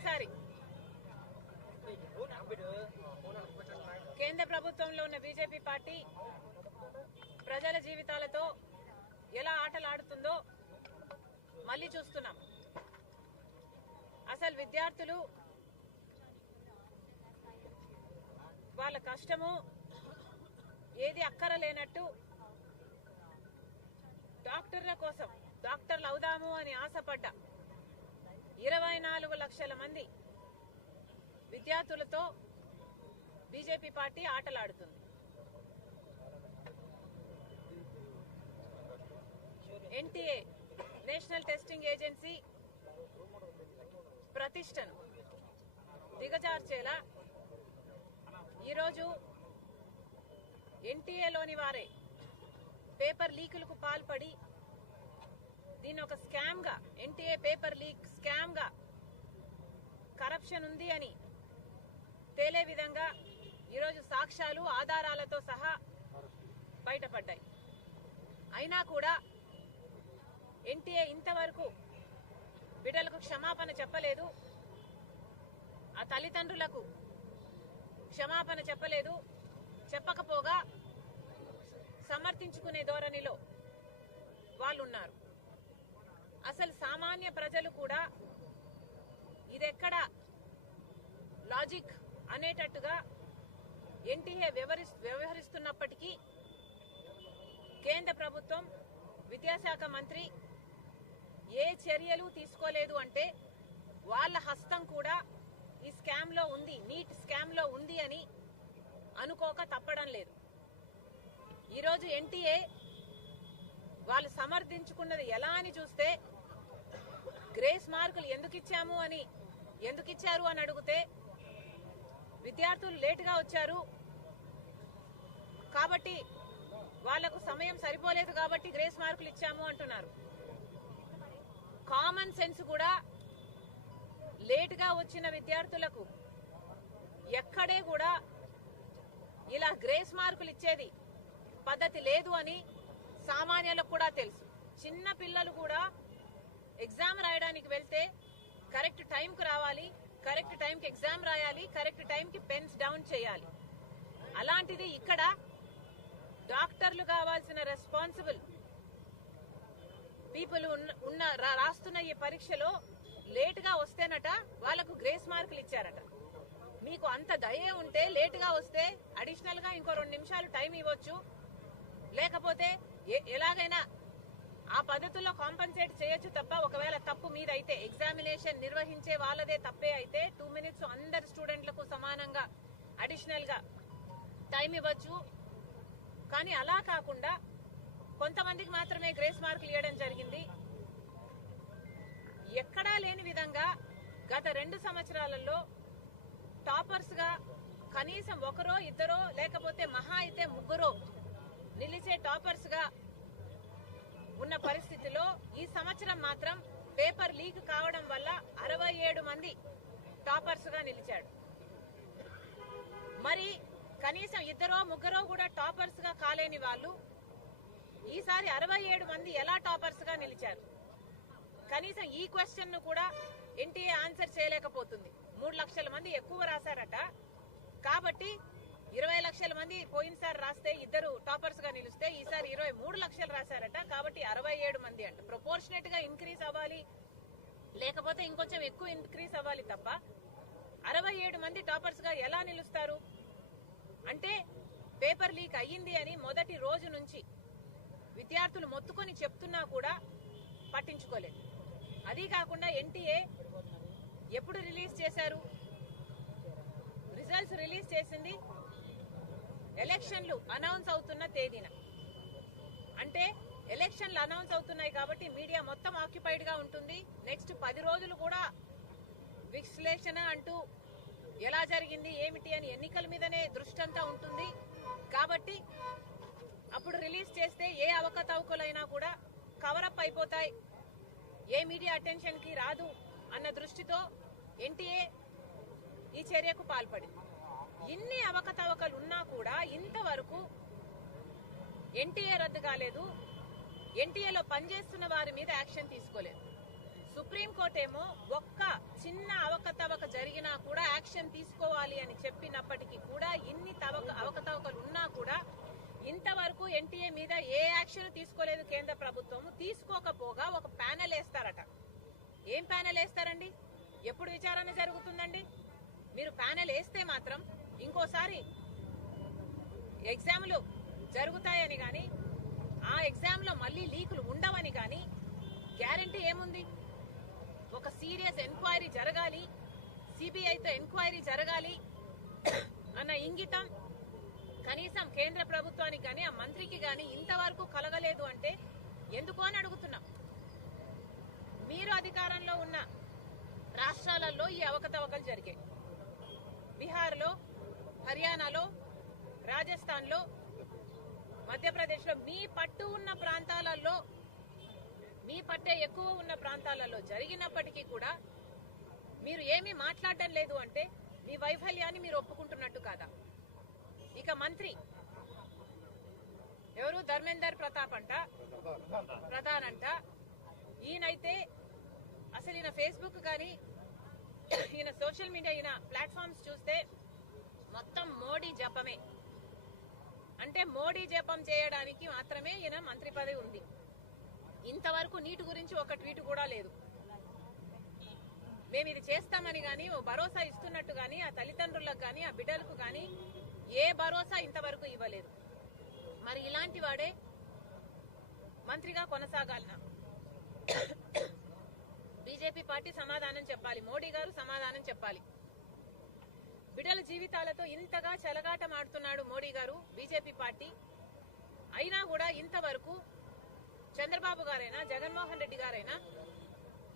ఒక్కసారి కేంద్ర ప్రభుత్వంలో ఉన్న బీజేపీ పార్టీ ప్రజల జీవితాలతో ఎలా ఆటలాడుతుందో మళ్ళీ చూస్తున్నాం. అసలు విద్యార్థులు వాళ్ళ కష్టము ఏది అక్కరలేనట్టు డాక్టర్ల కోసం డాక్టర్లు అవుదాము అని ఆశపడ్డ 24 లక్షల మంది విద్యార్థులతో బీజేపీ పార్టీ ఆటలాడుతుంది. ఎన్టీఏ నేషనల్ టెస్టింగ్ ఏజెన్సీ ప్రతిష్టను దిగజార్చేలా ఈరోజు ఎన్టీఏలోని వారే పేపర్ లీకులకు పాల్పడి దీన్ని ఒక స్కామ్ గా, ఎన్టీఏ పేపర్ లీక్ స్కామ్ గా, కరప్షన్ ఉంది అని తేలే విధంగా ఈరోజు సాక్ష్యాలు ఆధారాలతో సహా బయటపడ్డాయి. అయినా కూడా ఎన్టీఏ ఇంతవరకు బిడ్డలకు క్షమాపణ చెప్పలేదు, ఆ తల్లిదండ్రులకు క్షమాపణ చెప్పలేదు. చెప్పకపోగా సమర్థించుకునే ధోరణిలో వాళ్ళున్నారు. అసలు సామాన్య ప్రజలు కూడా ఇదెక్కడ లాజిక్ అనేటట్టుగా ఎన్టీఏ వ్యవహరిస్తున్నప్పటికీ కేంద్ర ప్రభుత్వం విద్యాశాఖ మంత్రి ఏ చర్యలు తీసుకోలేదు అంటే వాళ్ళ హస్తం కూడా ఈ స్కామ్ లో ఉంది, నీట్ స్కామ్ లో ఉంది అని అనుకోక తప్పడం లేదు. ఈరోజు ఎన్టీఏ వాళ్ళు సమర్థించుకున్నది ఎలా అని చూస్తే గ్రేస్ మార్కులు ఎందుకు ఇచ్చారు అని అడిగితే విద్యార్థులు లేటుగా వచ్చారు కాబట్టి వాళ్లకు సమయం సరిపోలేదు కాబట్టి గ్రేస్ మార్కులు ఇచ్చాము అంటున్నారు. కామన్ సెన్స్ కూడా లేటుగా వచ్చిన విద్యార్థులకు ఎక్కడే కూడా ఇలా గ్రేస్ మార్కులు ఇచ్చేది పద్ధతి లేదు అని సామాన్యులకు కూడా తెలుసు. చిన్న పిల్లలు కూడా ఎగ్జామ్ రాయడానికి వెళ్తే కరెక్ట్ టైంకి రావాలి, కరెక్ట్ టైంకి ఎగ్జామ్ రాయాలి, కరెక్ట్ టైంకి పెన్స్ డౌన్ చేయాలి. అలాంటిది ఇక్కడ డాక్టర్లు కావాల్సిన రెస్పాన్సిబుల్ పీపుల్ రాస్తున్న ఈ పరీక్షలో లేటుగా వస్తేనట వాళ్లకు గ్రేస్ మార్కులు ఇచ్చారట. మీకు అంత దయ ఉంటే లేటుగా వస్తే అడిషనల్ గా ఇంకో 2 నిమిషాలు టైం ఇవ్వచ్చు, లేకపోతే ఎలాగైనా ఆ పద్ధతుల్లో కాంపన్సేట్ చేయొచ్చు తప్ప ఒకవేళ తప్పు మీదైతే ఎగ్జామినేషన్ నిర్వహించే వాళ్ళదే తప్పే అయితే 2 మినిట్స్ అందరు స్టూడెంట్లకు సమానంగా అడిషనల్ గా టైం ఇవ్వచ్చు. కానీ అలా కాకుండా కొంతమందికి మాత్రమే గ్రేస్ మార్కులు ఇవ్వడం జరిగింది. ఎక్కడా లేని విధంగా గత 2 సంవత్సరాలలో టాపర్స్ గా కనీసం ఒకరో ఇద్దరో లేకపోతే మహా అయితే ముగ్గురో నిలిచే టాపర్స్ గా ఉన్న పరిస్థితిలో ఈ సంవత్సరం మాత్రం పేపర్ లీక్ కావడం వల్ల 67 మంది టాపర్స్ గా నిలిచాడు. మరి కనీసం ఇద్దరో ముగ్గురో కూడా టాపర్స్ గా కాలేని వాళ్ళు ఈసారి 67 మంది ఎలా టాపర్స్ గా నిలిచారు? కనీసం ఈ క్వశ్చన్ ను కూడా ఎన్టీఏ ఆన్సర్ చేయలేకపోతుంది. 3 లక్షల మంది ఎక్కువ రాశారట కాబట్టి 20 లక్షల మంది పోయినసారి రాస్తే ఇద్దరు టాపర్స్ గా నిలిస్తే ఈసారి 23 లక్షలు రాశారట కాబట్టి 67 మంది అంట. ప్రపోర్షనేట్ గా ఇంక్రీజ్ అవ్వాలి, లేకపోతే ఇంకొంచెం ఎక్కువ ఇంక్రీజ్ అవ్వాలి తప్ప 67 మంది టాపర్స్ గా ఎలా నిలుస్తారు? అంటే పేపర్ లీక్ అయ్యింది అని మొదటి రోజు నుంచి విద్యార్థులు మొత్తుకొని చెప్తున్నా కూడా పట్టించుకోలేదు. అదీ కాకుండా ఎన్టీఏ ఎప్పుడు రిలీజ్ చేశారు? రిజల్ట్స్ రిలీజ్ చేసింది ఎలక్షన్లు అనౌన్స్ అవుతున్న తేదీన. అంటే ఎలక్షన్లు అనౌన్స్ అవుతున్నాయి కాబట్టి మీడియా మొత్తం ఆక్యుపైడ్ గా ఉంటుంది. నెక్స్ట్ 10 రోజులు కూడా విశ్లేషణ అంటూ ఎలా జరిగింది ఏమిటి అని ఎన్నికల మీదనే దృష్టి అంతా ఉంటుంది. కాబట్టి అప్పుడు రిలీజ్ చేస్తే ఏ అవకతవకలైనా కూడా కవరప్ అయిపోతాయి, ఏ మీడియా అటెన్షన్ కి రాదు అన్న దృష్టితో ఎన్టీఏ ఈ చర్యకు పాల్పడింది. ఇన్ని అవకతవకలు ఉన్నా కూడా ఇంతవరకు ఎన్టీఏ రద్దు కాలేదు, ఎన్టీఏలో పనిచేస్తున్న వారి మీద యాక్షన్ తీసుకోలేదు. సుప్రీంకోర్టు ఏమో ఒక్క చిన్న అవకతవక జరిగినా కూడా యాక్షన్ తీసుకోవాలి అని చెప్పినప్పటికీ కూడా ఇన్ని అవకతవకలు ఉన్నా కూడా ఇంతవరకు ఎన్టీఏ మీద ఏ యాక్షన్ తీసుకోలేదు కేంద్ర ప్రభుత్వం. తీసుకోకపోగా ఒక ప్యానెల్ వేస్తారట. ఏం ప్యానెల్ వేస్తారండి? ఎప్పుడు విచారణ జరుగుతుందండి? మీరు ప్యానెల్ వేస్తే మాత్రం ఇంకోసారి ఎగ్జామ్లు జరుగుతాయని గాని ఆ ఎగ్జామ్ లో మళ్ళీ లీకులు ఉండవని గాని గ్యారంటీ ఏముంది? ఒక సీరియస్ ఎంక్వైరీ జరగాలి, సిబిఐతో ఎంక్వైరీ జరగాలి అన్న ఇంగితం కనీసం కేంద్ర ప్రభుత్వానికి గాని ఆ మంత్రికి గాని ఇంతవరకు కలగలేదు అంటే ఎందుకు అని అడుగుతున్నాం. మీరు అధికారంలో ఉన్న రాష్ట్రాలలో ఈ అవకతవకలు జరిగాయి. బీహార్లో, హర్యానాలో, రాజస్థాన్లో, మధ్యప్రదేశ్లో మీ పట్టు ఉన్న ప్రాంతాలలో, మీ పట్టే ఎక్కువ ఉన్న ప్రాంతాలలో జరిగినప్పటికీ కూడా మీరు ఏమీ మాట్లాడడం లేదు అంటే మీ వైఫల్యాన్ని మీరు ఒప్పుకుంటున్నట్టు కాదా? ఇక మంత్రి ఎవరు? ధర్మేందర్ ప్రధాన్ అంట. ఈయనైతే అసలు ఈయన ఫేస్బుక్ కానీ ఈయన సోషల్ మీడియా ఈయన ప్లాట్ఫామ్స్ చూస్తే మొత్తం మోడీ జపమే. అంటే మోడీ జపం చేయడానికి మాత్రమే ఈయన మంత్రి పదవి ఉంది. ఇంతవరకు నీటి గురించి ఒక ట్వీట్ కూడా లేదు. మేము ఇది చేస్తామని గాని భరోసా ఇస్తున్నట్టు గాని ఆ తల్లిదండ్రులకు గాని ఆ బిడ్డలకు గాని ఏ భరోసా ఇంతవరకు ఇవ్వలేదు. మరి ఇలాంటి వాడే మంత్రిగా కొనసాగాలనా? బీజేపీ పార్టీ సమాధానం చెప్పాలి, మోడీ గారు సమాధానం చెప్పాలి. బిడ్డల జీవితాలతో ఇంతగా చెలగాటమాడుతున్నాడు మోడీ గారు, బీజేపీ పార్టీ. అయినా కూడా ఇంతవరకు చంద్రబాబు గారైనా జగన్మోహన్ రెడ్డి గారైనా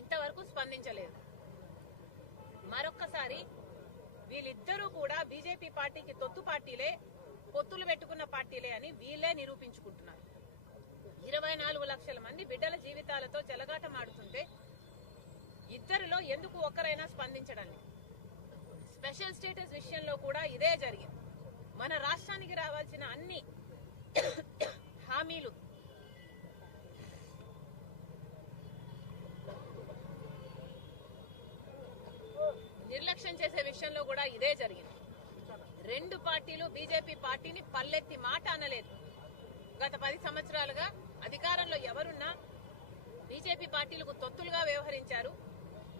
ఇంతవరకు స్పందించలేదు. మరొక్కసారి వీళ్ళిద్దరూ కూడా బీజేపీ పార్టీకి తొత్తు పార్టీలే, పొత్తులు పెట్టుకున్న పార్టీలే అని వీళ్లే నిరూపించుకుంటున్నారు. 24 లక్షల మంది బిడ్డల జీవితాలతో చెలగాటమాడుతుంటే ఇద్దరిలో ఎందుకు ఒక్కరైనా స్పందించడం లేదు? స్పెషల్ స్టేటస్ విషయంలో కూడా ఇదే జరిగింది. మన రాష్ట్రానికి రావాల్సిన అన్ని హామీలు నిర్లక్ష్యం చేసే విషయంలో కూడా ఇదే జరిగింది. రెండు పార్టీలు బీజేపీ పార్టీని పల్లెత్తి మాట అనలేదు. గత 10 సంవత్సరాలుగా అధికారంలో ఎవరున్నా బీజేపీ పార్టీలకు తొత్తులుగా వ్యవహరించారు.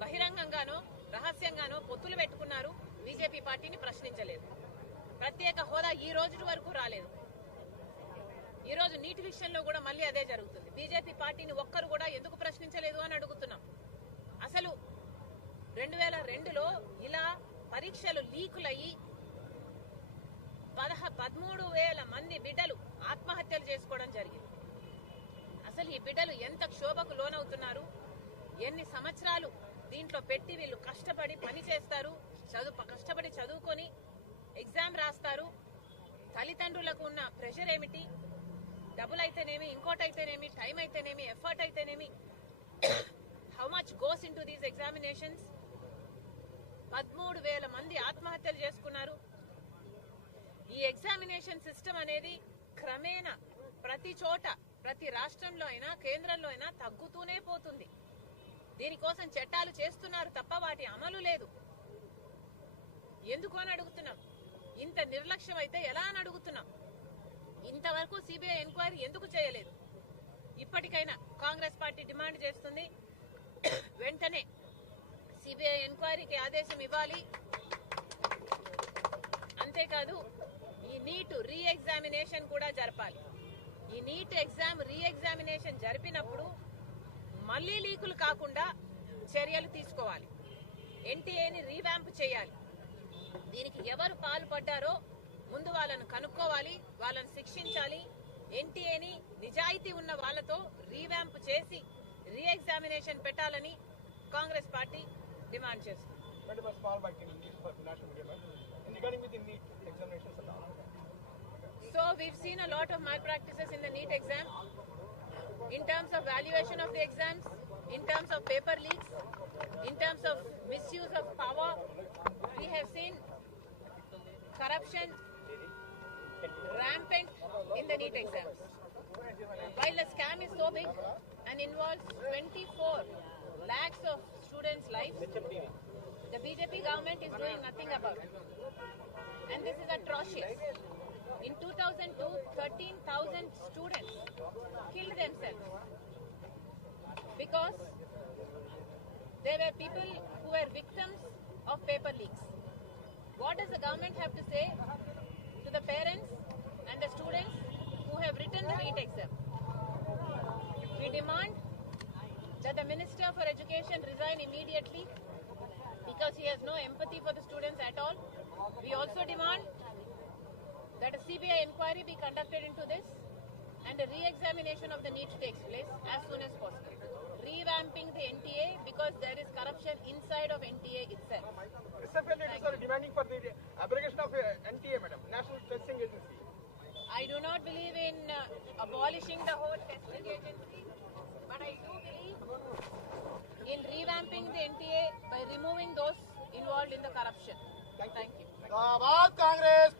బహిరంగంగానో రహస్యంగానో పొత్తులు పెట్టుకున్నారు. బీజేపీ పార్టీని ప్రశ్నించలేదు. ప్రత్యేక హోదా ఈ రోజు వరకు రాలేదు. ఈ రోజు నీటి విషయంలో కూడా మళ్ళీ అదే జరుగుతుంది. బీజేపీ పార్టీని ఒక్కరు కూడా ఎందుకు ప్రశ్నించలేదు అని అడుగుతున్నాం. అసలు 2002లో ఇలా పరీక్షలు లీకులయ్యి 13,000 మంది బిడ్డలు ఆత్మహత్యలు చేసుకోవడం జరిగింది. అసలు ఈ బిడ్డలు ఎంత క్షోభకు లోనవుతున్నారు? ఎన్ని సంవత్సరాలు దీంట్లో పెట్టి వీళ్ళు కష్టపడి పని చేస్తారు, కష్టపడి చదువుకొని ఎగ్జామ్ రాస్తారు. తల్లిదండ్రులకు ఉన్న ప్రెషర్ ఏమిటి? డబ్బులు అయితేనేమి, ఇంకోటైతేనేమి, టైం అయితేనేమి, ఎఫర్ట్ అయితేనేమి, how much goes in to these examinations? 13,000 మంది ఆత్మహత్యలు చేసుకున్నారు. ఈ ఎగ్జామినేషన్ సిస్టమ్ అనేది క్రమేణా ప్రతి చోట, ప్రతి రాష్ట్రంలో అయినా కేంద్రంలో అయినా తగ్గుతూనే పోతుంది. దీనికోసం చట్టాలు చేస్తున్నారు తప్ప వాటి అమలు లేదు. ఎందుకు అని అడుగుతున్నాం. ఇంత నిర్లక్ష్యం అయితే ఎలా అని అడుగుతున్నాం. ఇంతవరకు సిబిఐ ఎంక్వైరీ ఎందుకు చేయలేదు? ఇప్పటికైనా కాంగ్రెస్ పార్టీ డిమాండ్ చేస్తుంది, వెంటనే సిబిఐ ఎంక్వైరీకి ఆదేశం ఇవ్వాలి. అంతేకాదు ఈ నీట్ రీ ఎగ్జామినేషన్ కూడా జరపాలి. ఈ నీట్ ఎగ్జామ్ రీ ఎగ్జామినేషన్ జరిపినప్పుడు మళ్లీ లీకులు కాకుండా చర్యలు తీసుకోవాలి. ఎన్టీఏని రీవ్యాంప్ చేయాలి. దీనికి ఎవరు పాల్పడ్డారో ముందు వాళ్ళను కనుక్కోవాలి, వాళ్ళను శిక్షించాలి. ఎన్టీఏని నిజాయితీ ఉన్న వాళ్ళతో రీవ్యాంప్ చేసి రీ ఎగ్జామినేషన్ పెట్టాలని కాంగ్రెస్ పార్టీ డిమాండ్ చేస్తుంది. So we've seen a lot of malpractices in the NEET exam, in terms of valuation of the exams, in terms of paper leaks, in terms of misuse of power. We have seen corruption rampant in the NEET exams. While the scam is so big and involves 24 lakhs of students' lives, the BJP is doing nothing about it. And this is atrocious. In 2002, 13,000 students killed themselves because they were people who were victims of paper leaks. What does the government have to say to the parents and the students who have written the NEET exam? We demand that the Minister for Education resign immediately because he has no empathy for the students at all. We also demand that a CBI inquiry be conducted into this and a re-examination of the NEET takes place as soon as possible. Revamping the NTA because there is corruption inside of NTA itself. SFL are demanding for the abrogation of NTA, Madam, National Testing Agency. I do not believe in abolishing the whole testing agency, but I do believe in revamping the NTA by removing those involved in the corruption. Thank you. Congress.